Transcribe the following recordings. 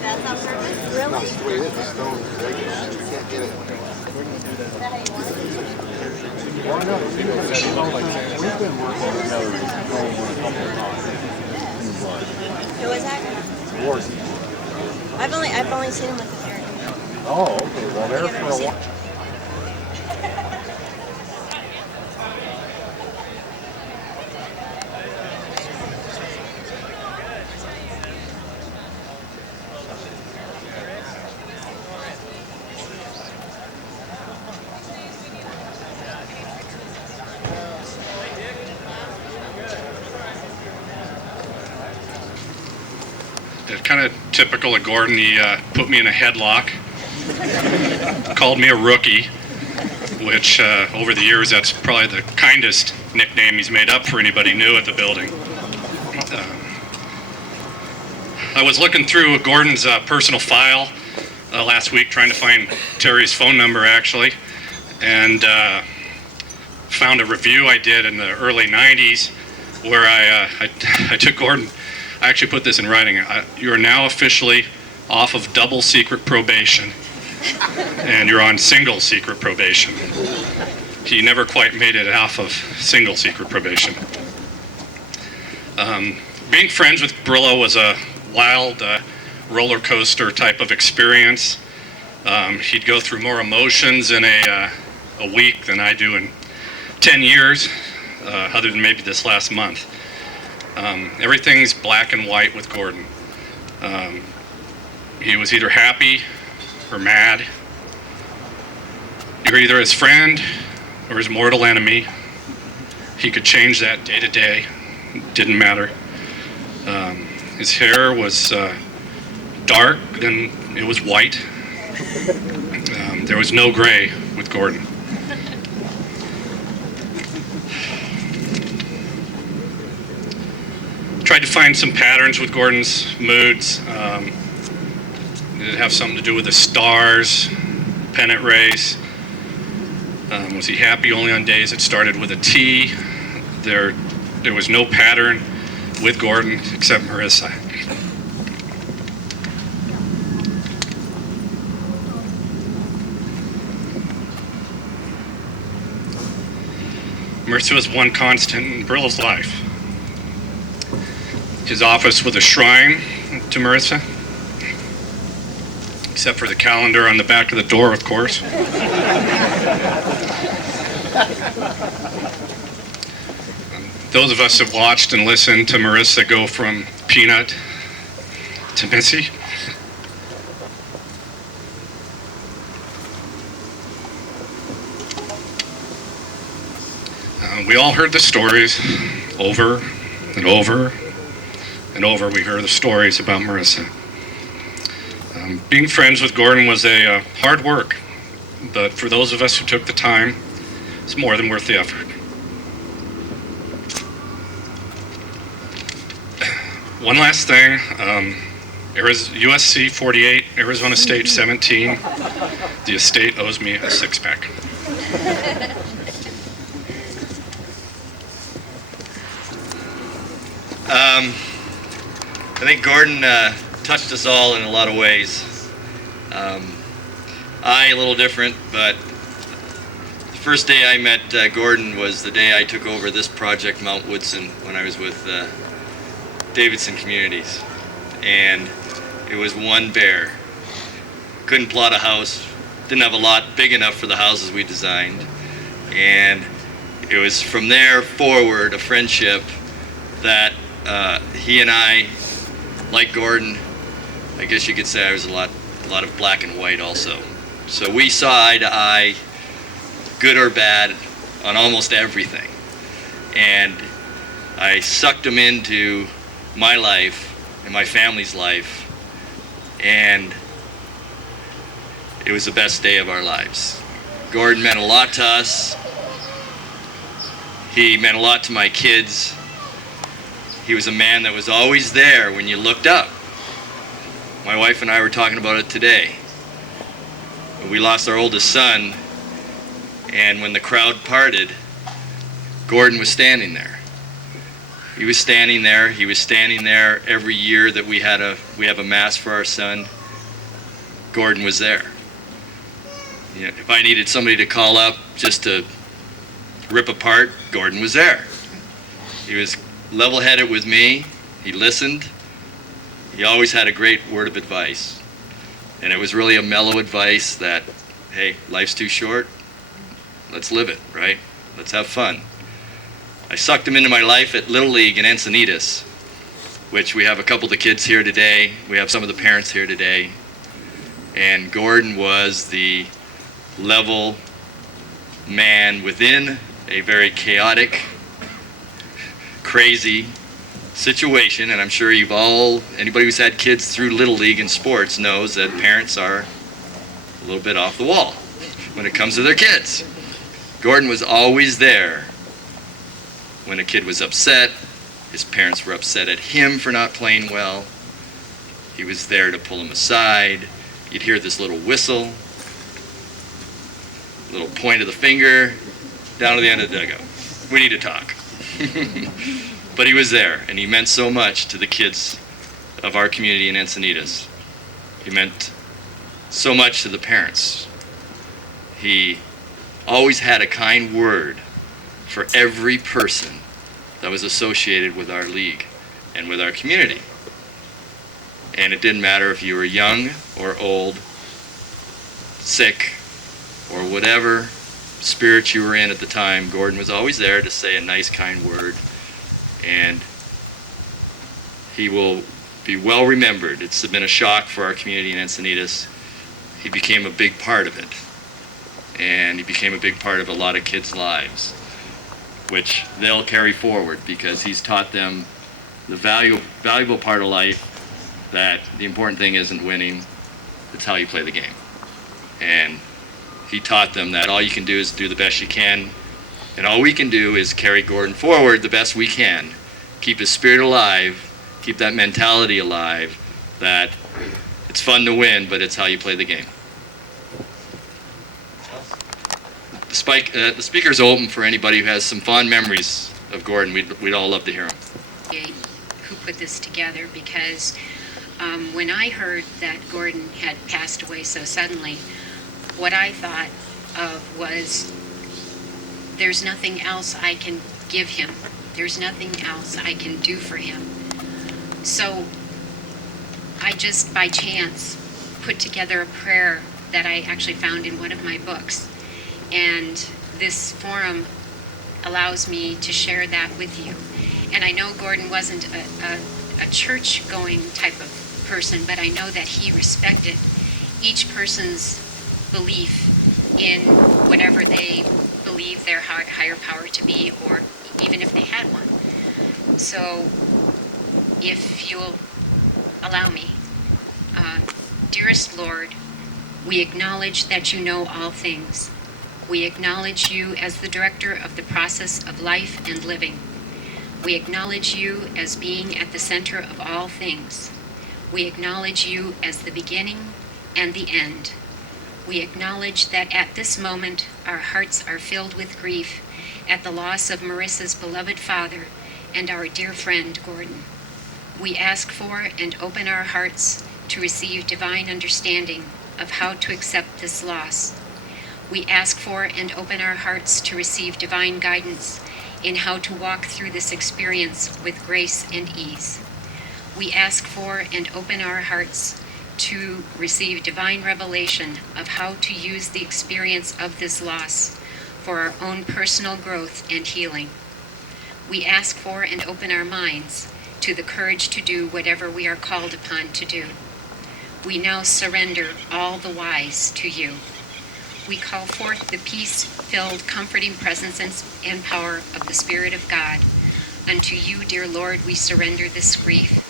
That's on purpose? Really? That's the way it is. The stone, you can't get it. Is that how you want it? Why not? We've been working on another stone one a couple of times in the blood. Who is that? Warden. I've only seen him with the parent. Oh, okay. Well, they're for a while. Kind of typical of Gordon, he put me in a headlock, called me a rookie, which over the years that's probably the kindest nickname he's made up for anybody new at the building. I was looking through Gordon's personal file last week trying to find Terry's phone number actually, and found a review I did in the early 90s where I took Gordon. I actually put this in writing. You are now officially off of double secret probation, and you're on single secret probation. He never quite made it off of single secret probation. Being friends with Brillo was a wild roller coaster type of experience. He'd go through more emotions in a week than I do in 10 years, other than maybe this last month. Everything's black and white with Gordon. He was either happy or mad. You're either his friend or his mortal enemy. He could change that day to day. Didn't matter. His hair was dark, then it was white. There was no gray with Gordon. Tried to find some patterns with Gordon's moods. Did it have something to do with the stars, pennant race? Was he happy only on days that started with a T? There was no pattern with Gordon except Marissa. Marissa was one constant in Brillo's life. His office was a shrine to Marissa, except for the calendar on the back of the door, of course. Those of us have watched and listened to Marissa go from Peanut to Missy. We all heard the stories over and over and over. We heard the stories about Marissa. Being friends with Gordon was a hard work, but for those of us who took the time, it's more than worth the effort. One last thing, USC 48, Arizona State 17, the estate owes me a six-pack. I think Gordon touched us all in a lot of ways. I a little different, but the first day I met Gordon was the day I took over this project, Mount Woodson, when I was with Davidson Communities. And it was one bear. Couldn't plot a house, didn't have a lot big enough for the houses we designed. And it was from there forward a friendship that he and I, like Gordon, I guess you could say I was a lot of black and white also. So we saw eye to eye, good or bad, on almost everything. And I sucked him into my life and my family's life, and it was the best day of our lives. Gordon meant a lot to us. He meant a lot to my kids. He was a man that was always there when you looked up. My wife and I were talking about it today. We lost our oldest son, and when the crowd parted, Gordon was standing there. He was standing there. He was standing there every year that we have a mass for our son. Gordon was there. You know, if I needed somebody to call up just to rip apart, Gordon was there. He was level-headed with me. He listened. He always had a great word of advice. And it was really a mellow advice that, hey, life's too short. Let's live it, right? Let's have fun. I sucked him into my life at Little League in Encinitas, which we have a couple of the kids here today. We have some of the parents here today. And Gordon was the level man within a very chaotic, crazy situation. And I'm sure anybody who's had kids through Little League and sports knows that parents are a little bit off the wall when it comes to their kids. Gordon was always there when a kid was upset. His parents were upset at him for not playing well. He was there to pull him aside. You'd hear this little whistle, little point of the finger, down to the end of the dugout. We need to talk. But he was there, and he meant so much to the kids of our community in Encinitas. He meant so much to the parents. He always had a kind word for every person that was associated with our league and with our community. And it didn't matter if you were young or old, sick, or whatever spirit you were in at the time, Gordon was always there to say a nice, kind word. And he will be well remembered. It's been a shock for our community in Encinitas. He became a big part of it. And he became a big part of a lot of kids' lives, which they'll carry forward because he's taught them the valuable part of life, that the important thing isn't winning, it's how you play the game. And he taught them that all you can do is do the best you can, and all we can do is carry Gordon forward the best we can, keep his spirit alive, keep that mentality alive, that it's fun to win, but it's how you play the game. The speaker's open for anybody who has some fond memories of Gordon. We'd all love to hear them. Who put this together, because when I heard that Gordon had passed away so suddenly, what I thought of was, there's nothing else I can give him. There's nothing else I can do for him. So I just by chance put together a prayer that I actually found in one of my books. And this forum allows me to share that with you. And I know Gordon wasn't a church-going type of person, but I know that he respected each person's belief in whatever they believe their higher power to be, or even if they had one. So if you'll allow me, dearest Lord, we acknowledge that you know all things. We acknowledge you as the director of the process of life and living. We acknowledge you as being at the center of all things. We acknowledge you as the beginning and the end. We acknowledge that at this moment our hearts are filled with grief at the loss of Marissa's beloved father and our dear friend Gordon. We ask for and open our hearts to receive divine understanding of how to accept this loss. We ask for and open our hearts to receive divine guidance in how to walk through this experience with grace and ease. We ask for and open our hearts to receive divine revelation of how to use the experience of this loss for our own personal growth and healing. We ask for and open our minds to the courage to do whatever we are called upon to do. We now surrender all the whys to you. We call forth the peace-filled, comforting presence and power of the Spirit of God. Unto you, dear Lord, we surrender this grief.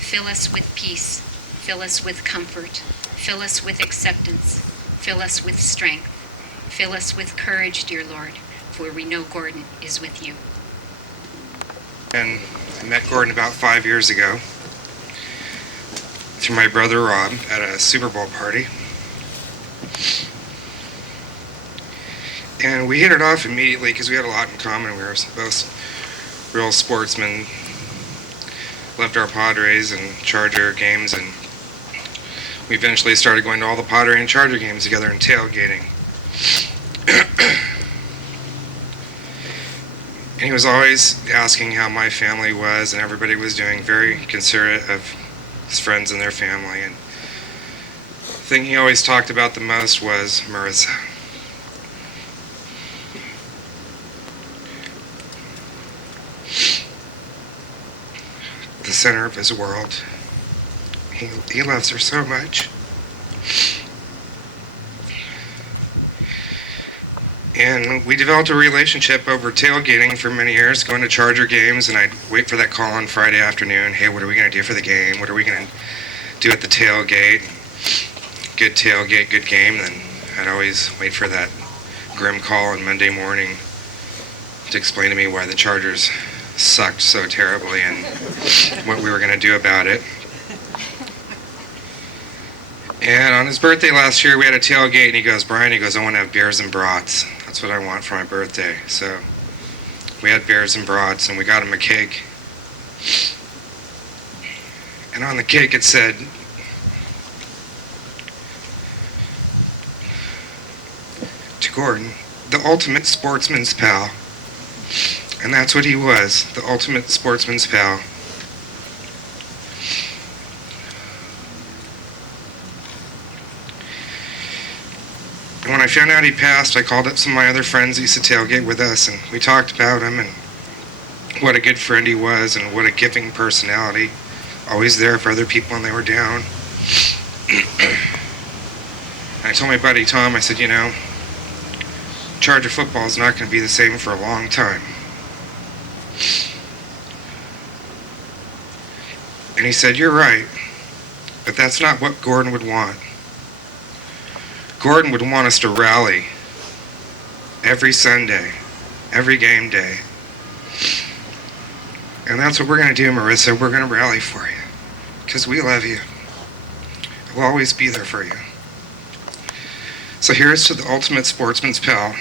Fill us with peace. Fill us with comfort. Fill us with acceptance. Fill us with strength. Fill us with courage, dear Lord, for we know Gordon is with you. And I met Gordon about 5 years ago through my brother Rob at a Super Bowl party. And we hit it off immediately because we had a lot in common. We were both real sportsmen, loved our Padres and Charger games, and we eventually started going to all the Padre and Charger games together and tailgating. And he was always asking how my family was and everybody was doing, very considerate of his friends and their family. And the thing he always talked about the most was Marissa. The center of his world. He loves her so much. And we developed a relationship over tailgating for many years, going to Charger games, and I'd wait for that call on Friday afternoon. Hey, what are we going to do for the game? What are we going to do at the tailgate? Good tailgate, good game. Then I'd always wait for that grim call on Monday morning to explain to me why the Chargers sucked so terribly and what we were going to do about it. And on his birthday last year, we had a tailgate, and he goes, Brian, I want to have beers and brats. That's what I want for my birthday. So we had beers and brats, and we got him a cake. And on the cake it said, to Gordon, the ultimate sportsman's pal. And that's what he was, the ultimate sportsman's pal. And when I found out he passed, I called up some of my other friends that used to tailgate with us, and we talked about him and what a good friend he was and what a giving personality. Always there for other people when they were down. And I told my buddy Tom, I said, Charger football is not going to be the same for a long time. And he said, you're right, but that's not what Gordon would want. Gordon would want us to rally every Sunday, every game day. And that's what we're going to do, Marissa. We're going to rally for you because we love you. We'll always be there for you. So here's to the ultimate sportsman's pal.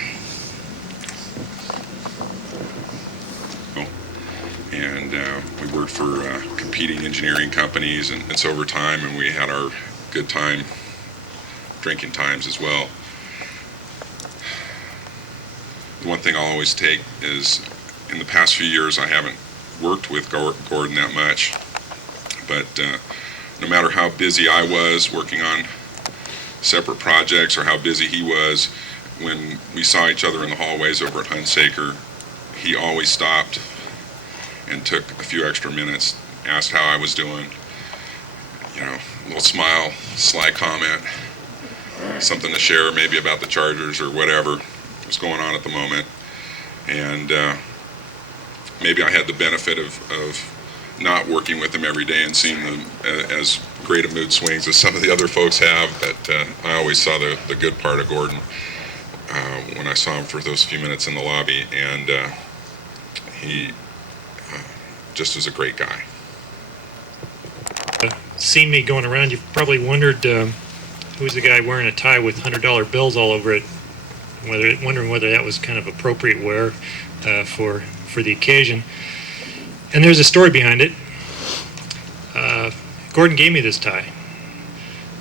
And we worked for competing engineering companies, and it's overtime, and we had our good time drinking times as well. The one thing I'll always take is, in the past few years I haven't worked with Gordon that much, but no matter how busy I was working on separate projects or how busy he was, when we saw each other in the hallways over at Hunsaker, he always stopped and took a few extra minutes, asked how I was doing, a little smile, sly comment, something to share maybe about the Chargers or whatever was going on at the moment. And maybe I had the benefit of not working with him every day and seeing them as great a mood swings as some of the other folks have, but I always saw the good part of Gordon when I saw him for those few minutes in the lobby, and he just was a great guy. Seen me going around, you've probably wondered who's the guy wearing a tie with $100 bills all over it, wondering whether that was kind of appropriate wear for the occasion. And there's a story behind it. Gordon gave me this tie.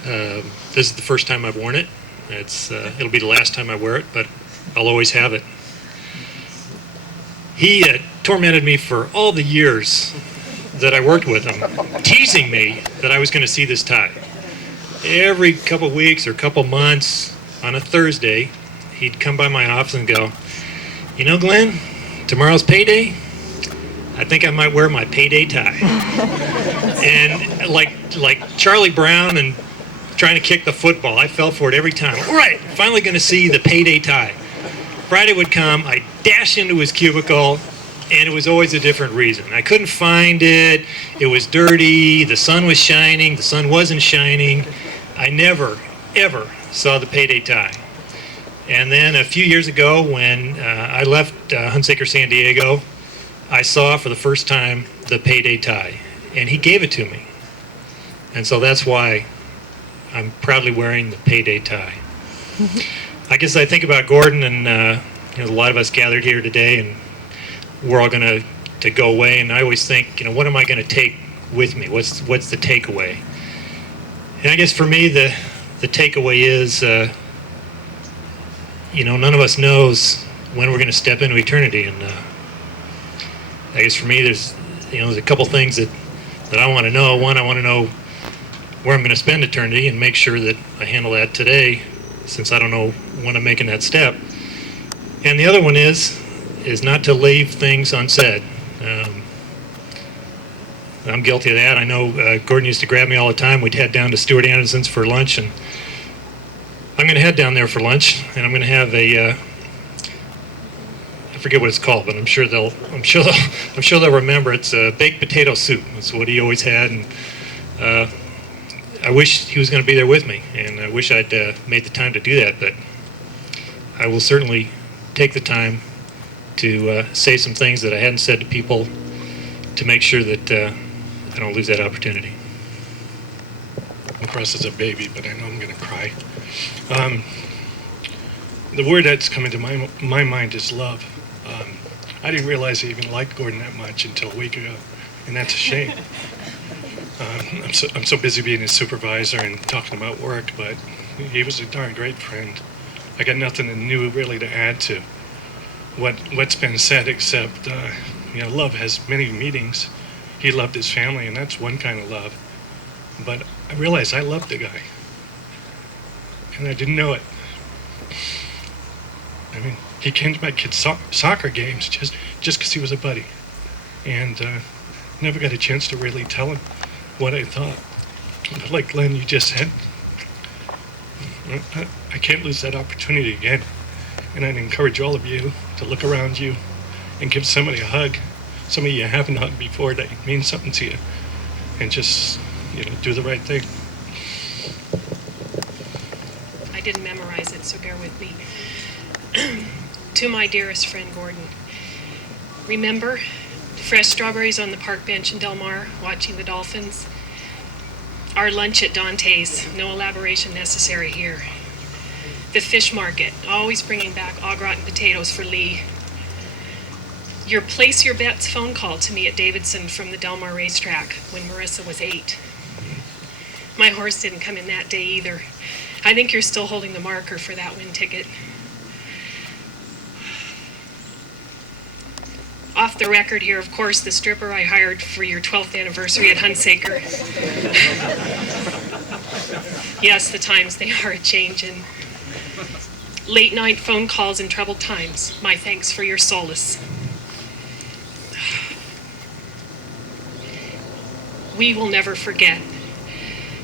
This is the first time I've worn it. It'll be the last time I wear it, but I'll always have it. He tormented me for all the years that I worked with him, teasing me that I was going to see this tie. Every couple weeks or couple months on a Thursday, he'd come by my office and go, Glenn, tomorrow's payday. I think I might wear my payday tie. And like Charlie Brown and trying to kick the football, I fell for it every time. All right, finally going to see the payday tie. Friday would come, I'd dash into his cubicle, and it was always a different reason. I couldn't find it, it was dirty, the sun was shining, the sun wasn't shining. I never, ever saw the payday tie. And then a few years ago when I left Hunsaker San Diego, I saw for the first time the payday tie, and he gave it to me. And so that's why I'm proudly wearing the payday tie. I guess I think about Gordon, and a lot of us gathered here today, and we're all going to go away, and I always think, what am I going to take with me? What's the takeaway? And I guess for me, the takeaway is, none of us knows when we're going to step into eternity. And I guess for me, there's a couple things that I want to know. One, I want to know where I'm going to spend eternity and make sure that I handle that today, since I don't know when I'm making that step. And the other one is not to leave things unsaid. I'm guilty of that. I know Gordon used to grab me all the time. We'd head down to Stuart Anderson's for lunch, and I'm going to head down there for lunch, and I'm going to have I forget what it's called, but I'm sure they'll remember. It's baked potato soup. That's what he always had, and I wish he was going to be there with me, and I wish I'd made the time to do that. But I will certainly take the time to say some things that I hadn't said to people to make sure that I don't lose that opportunity. Chris is a baby, but I know I'm going to cry. The word that's coming to my mind is love. I didn't realize I even liked Gordon that much until a week ago, and that's a shame. I'm so busy being his supervisor and talking about work, but he was a darn great friend. I got nothing new really to add to what's been said, except love has many meanings. He loved his family, and that's one kind of love. But I realized I loved the guy, and I didn't know it. I mean, he came to my kids' soccer games just because he was a buddy, and never got a chance to really tell him what I thought. But like Glenn, you just said, I can't lose that opportunity again. And I'd encourage all of you to look around you and give somebody a hug, somebody you haven't hugged before that means something to you, and just do the right thing. I didn't memorize it, so bear with me. To my dearest friend Gordon, remember fresh strawberries on the park bench in Del Mar watching the dolphins? Our lunch at Dante's, no elaboration necessary here. The fish market, always bringing back au gratin potatoes for Lee. Your place your bets phone call to me at Davidson from the Del Mar racetrack when Marissa was 8. My horse didn't come in that day either. I think you're still holding the marker for that win ticket. Off the record here, of course, the stripper I hired for your 12th anniversary at Hunsaker. Yes, the times, they are a-changin'. Late night phone calls in troubled times. My thanks for your solace. We will never forget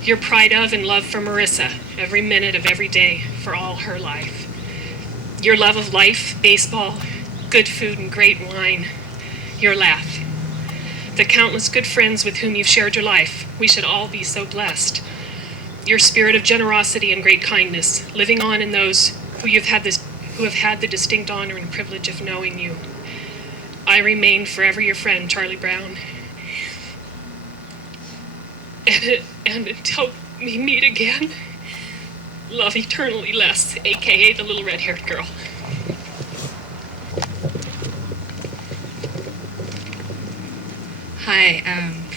your pride of and love for Marissa, every minute of every day for all her life. Your love of life, baseball, good food, and great wine. Your laugh. The countless good friends with whom you've shared your life. We should all be so blessed. Your spirit of generosity and great kindness, living on in those who have had the distinct honor and privilege of knowing you. I remain forever your friend, Charlie Brown. And until we meet again, love eternally less, aka the little red-haired girl. Hi,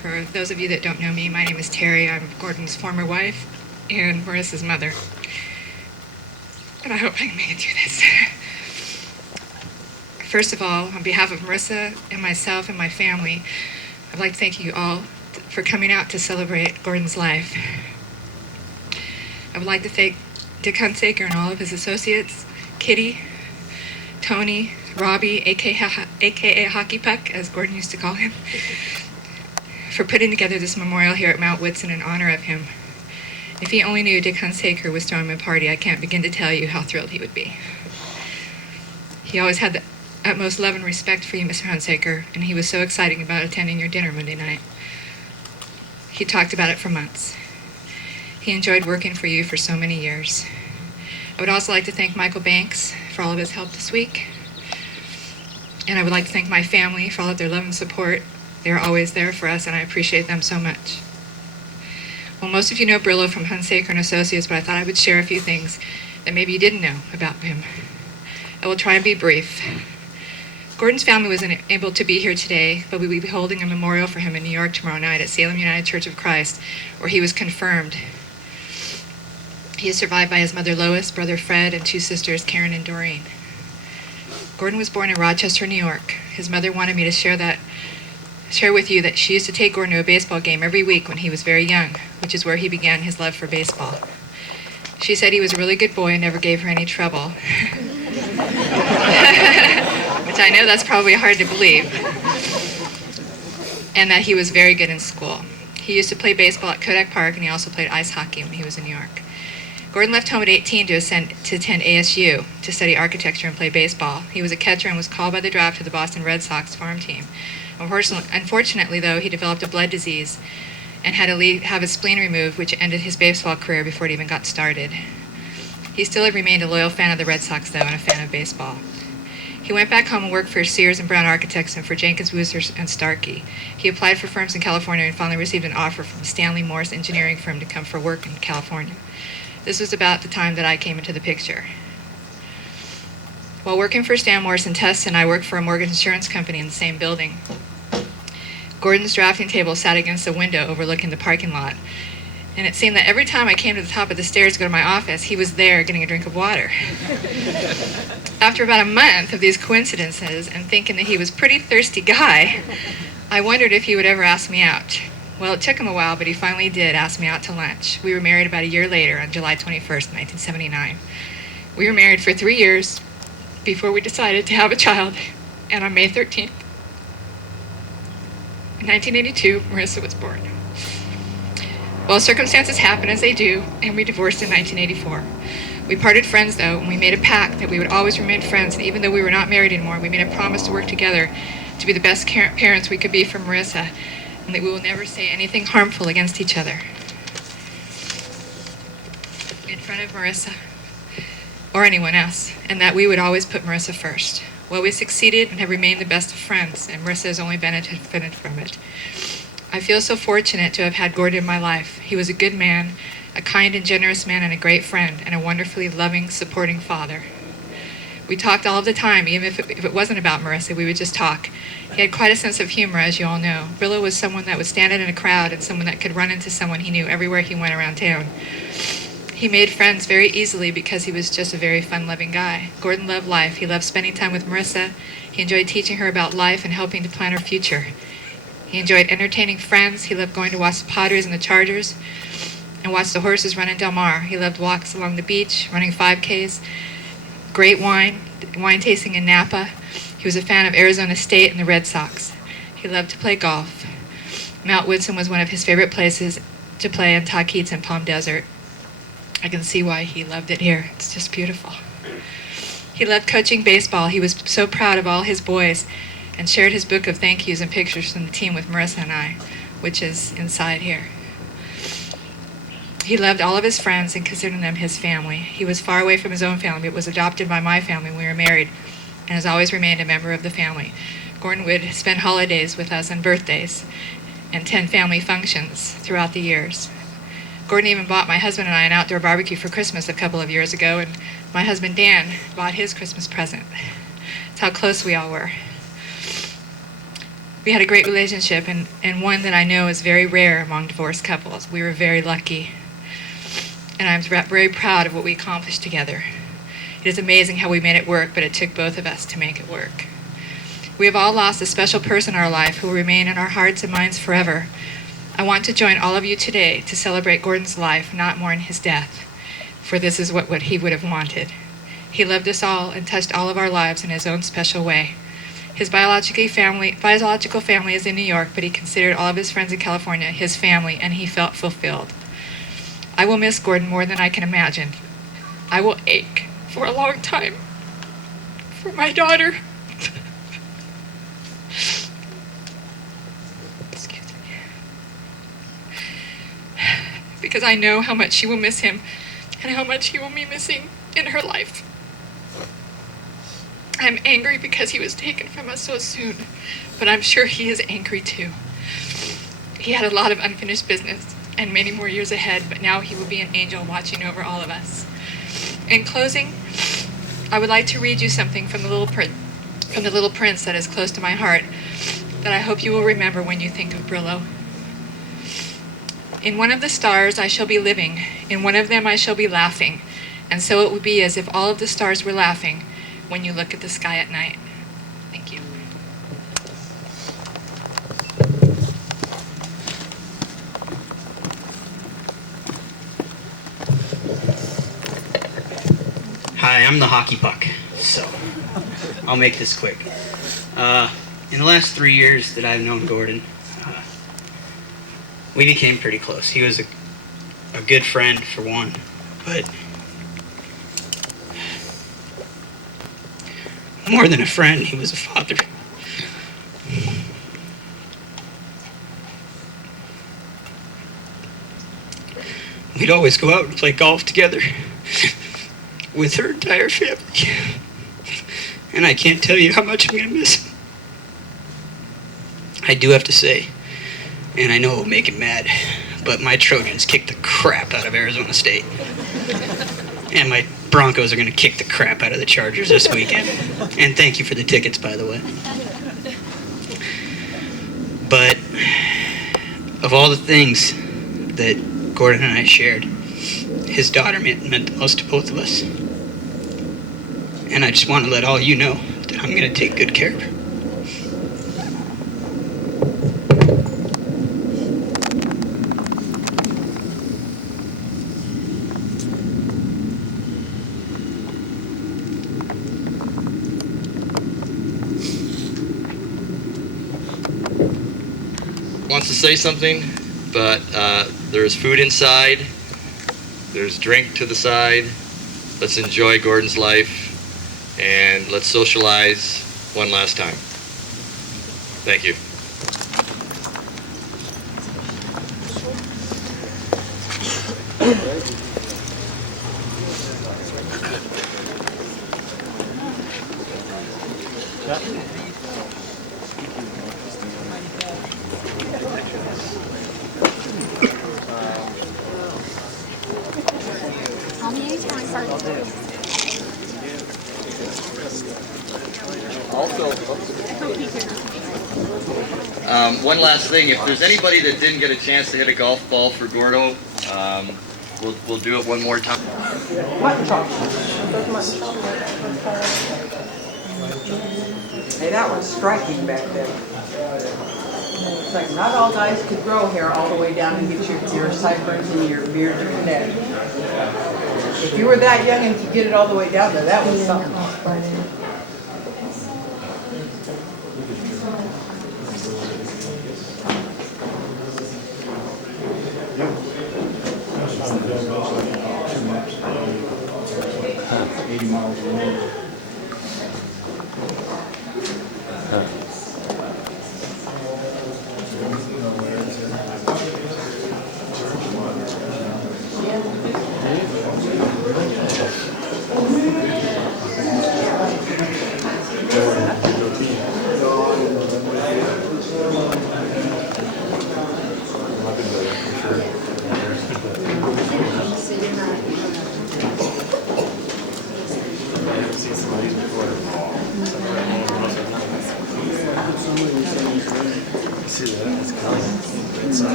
for those of you that don't know me, my name is Terry. I'm Gordon's former wife and Marissa's mother. And I hope I can make it through this. First of all, on behalf of Marissa and myself and my family, I'd like to thank you all for coming out to celebrate Gordon's life. I would like to thank Dick Hunsaker and all of his associates, Kitty, Tony, Robbie, aka Hockey Puck, as Gordon used to call him, for putting together this memorial here at Mount Whitson in honor of him. If he only knew Dick Hunsaker was throwing him a party, I can't begin to tell you how thrilled he would be. He always had the utmost love and respect for you, Mr. Hunsaker, and he was so excited about attending your dinner Monday night. He talked about it for months. He enjoyed working for you for so many years. I would also like to thank Michael Banks for all of his help this week. And I would like to thank my family for all of their love and support. They're always there for us, and I appreciate them so much. Well, most of you know Brillo from Hunsaker and Associates, but I thought I would share a few things that maybe you didn't know about him. I will try and be brief. Gordon's family wasn't able to be here today, but we will be holding a memorial for him in New York tomorrow night at Salem United Church of Christ, where he was confirmed. He is survived by his mother Lois, brother Fred, and 2 sisters, Karen and Doreen. Gordon was born in Rochester, New York. His mother wanted me to share with you that she used to take Gordon to a baseball game every week when he was very young, which is where he began his love for baseball. She said he was a really good boy and never gave her any trouble. Which I know that's probably hard to believe. And that he was very good in school. He used to play baseball at Kodak Park, and he also played ice hockey when he was in New York. Gordon left home at 18 to attend ASU to study architecture and play baseball. He was a catcher and was called by the draft to the Boston Red Sox farm team. Unfortunately, though, he developed a blood disease and had to have his spleen removed, which ended his baseball career before it even got started. He still remained a loyal fan of the Red Sox, though, and a fan of baseball. He went back home and worked for Sears and Brown Architects and for Jenkins, Wooster, and Starkey. He applied for firms in California and finally received an offer from the Stanley Morse engineering firm to come for work in California. This was about the time that I came into the picture. While working for Stan Morse and Teston, I worked for a mortgage insurance company in the same building. Gordon's drafting table sat against a window overlooking the parking lot, and it seemed that every time I came to the top of the stairs to go to my office, he was there getting a drink of water. After about a month of these coincidences and thinking that he was a pretty thirsty guy, I wondered if he would ever ask me out. Well, it took him a while, but he finally did ask me out to lunch. We were married about a year later on July 21st, 1979. We were married for 3 years before we decided to have a child, and on May 13th, 1982, Marissa was born. Well, circumstances happen as they do, and we divorced in 1984. We parted friends, though, and we made a pact that we would always remain friends, and even though we were not married anymore, we made a promise to work together to be the best parents we could be for Marissa, and that we will never say anything harmful against each other in front of Marissa or anyone else, and that we would always put Marissa first. Well, we succeeded and have remained the best of friends, and Marissa has only benefited from it. I feel so fortunate to have had Gordon in my life. He was a good man, a kind and generous man, and a great friend, and a wonderfully loving, supporting father. We talked all of the time, even if it wasn't about Marissa, we would just talk. He had quite a sense of humor, as you all know. Brillo was someone that would stand in a crowd and someone that could run into someone he knew everywhere he went around town. He made friends very easily because he was just a very fun-loving guy. Gordon loved life. He loved spending time with Marissa. He enjoyed teaching her about life and helping to plan her future. He enjoyed entertaining friends. He loved going to watch the Padres and the Chargers and watch the horses run in Del Mar. He loved walks along the beach, running 5Ks, great wine tasting in Napa. He was a fan of Arizona State and the Red Sox. He loved to play golf. Mount Woodson was one of his favorite places to play in Tahquitz and Palm Desert. I can see why he loved it here. It's just beautiful. He loved coaching baseball. He was so proud of all his boys and shared his book of thank yous and pictures from the team with Marissa and I, which is inside here. He loved all of his friends and considered them his family. He was far away from his own family, but was adopted by my family when we were married and has always remained a member of the family. Gordon would spend holidays with us and birthdays and attend family functions throughout the years. Gordon even bought my husband and I an outdoor barbecue for Christmas a couple of years ago, and my husband Dan bought his Christmas present. That's how close we all were. We had a great relationship, and one that I know is very rare among divorced couples. We were very lucky, and I'm very proud of what we accomplished together. It is amazing how we made it work, but it took both of us to make it work. We have all lost a special person in our life who will remain in our hearts and minds forever. I want to join all of you today to celebrate Gordon's life, not mourn his death, for this is what he would have wanted. He loved us all and touched all of our lives in his own special way. His biological family is in New York, but he considered all of his friends in California his family, and he felt fulfilled. I will miss Gordon more than I can imagine. I will ache for a long time for my daughter. Because I know how much she will miss him and how much he will be missing in her life. I'm angry because he was taken from us so soon, but I'm sure he is angry too. He had a lot of unfinished business and many more years ahead, but now he will be an angel watching over all of us. In closing, I would like to read you something from the little from the little prince that is close to my heart that I hope you will remember when you think of Brillo. In one of the stars I shall be living, in one of them I shall be laughing, and so it would be as if all of the stars were laughing when you look at the sky at night. Thank you. Hi, I'm the hockey puck, so I'll make this quick. In the last 3 years that I've known Gordon, we became pretty close. He was a good friend, for one, but more than a friend, he was a father. We'd always go out and play golf together with her entire family. And I can't tell you how much I'm going to miss him. I do have to say, and I know it'll make him mad, but my Trojans kicked the crap out of Arizona State. And my Broncos are going to kick the crap out of the Chargers this weekend. And thank you for the tickets, by the way. But of all the things that Gordon and I shared, his daughter meant the most to both of us. And I just want to let all you know that I'm going to take good care of her. Wants to say something, but there's food inside, there's drink to the side. Let's enjoy Gordon's life, and let's socialize one last time. Thank you. One last thing, if there's anybody that didn't get a chance to hit a golf ball for Gordo, we'll do it one more time. Hey, that was striking back then. It's like not all guys could grow hair all the way down and get your sideburns and your beard to connect. If you were that young and could get it all the way down there, that was something.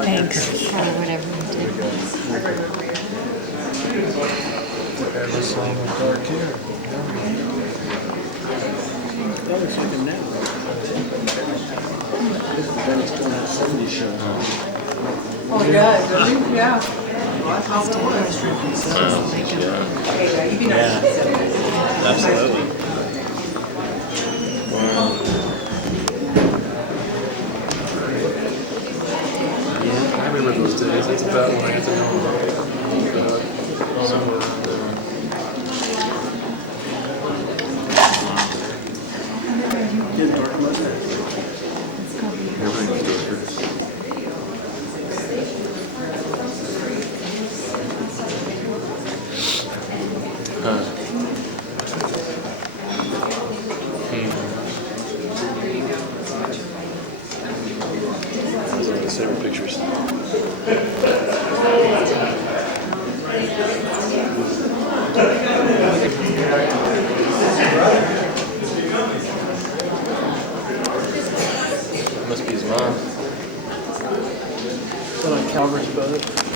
Thanks for whatever you did. Oh, yeah, really? Yeah. That's how it was. Absolutely. Yeah, I remember those days. That's about when I got to know Those are the pictures. Must be his mom. Is that on Calvert's boat?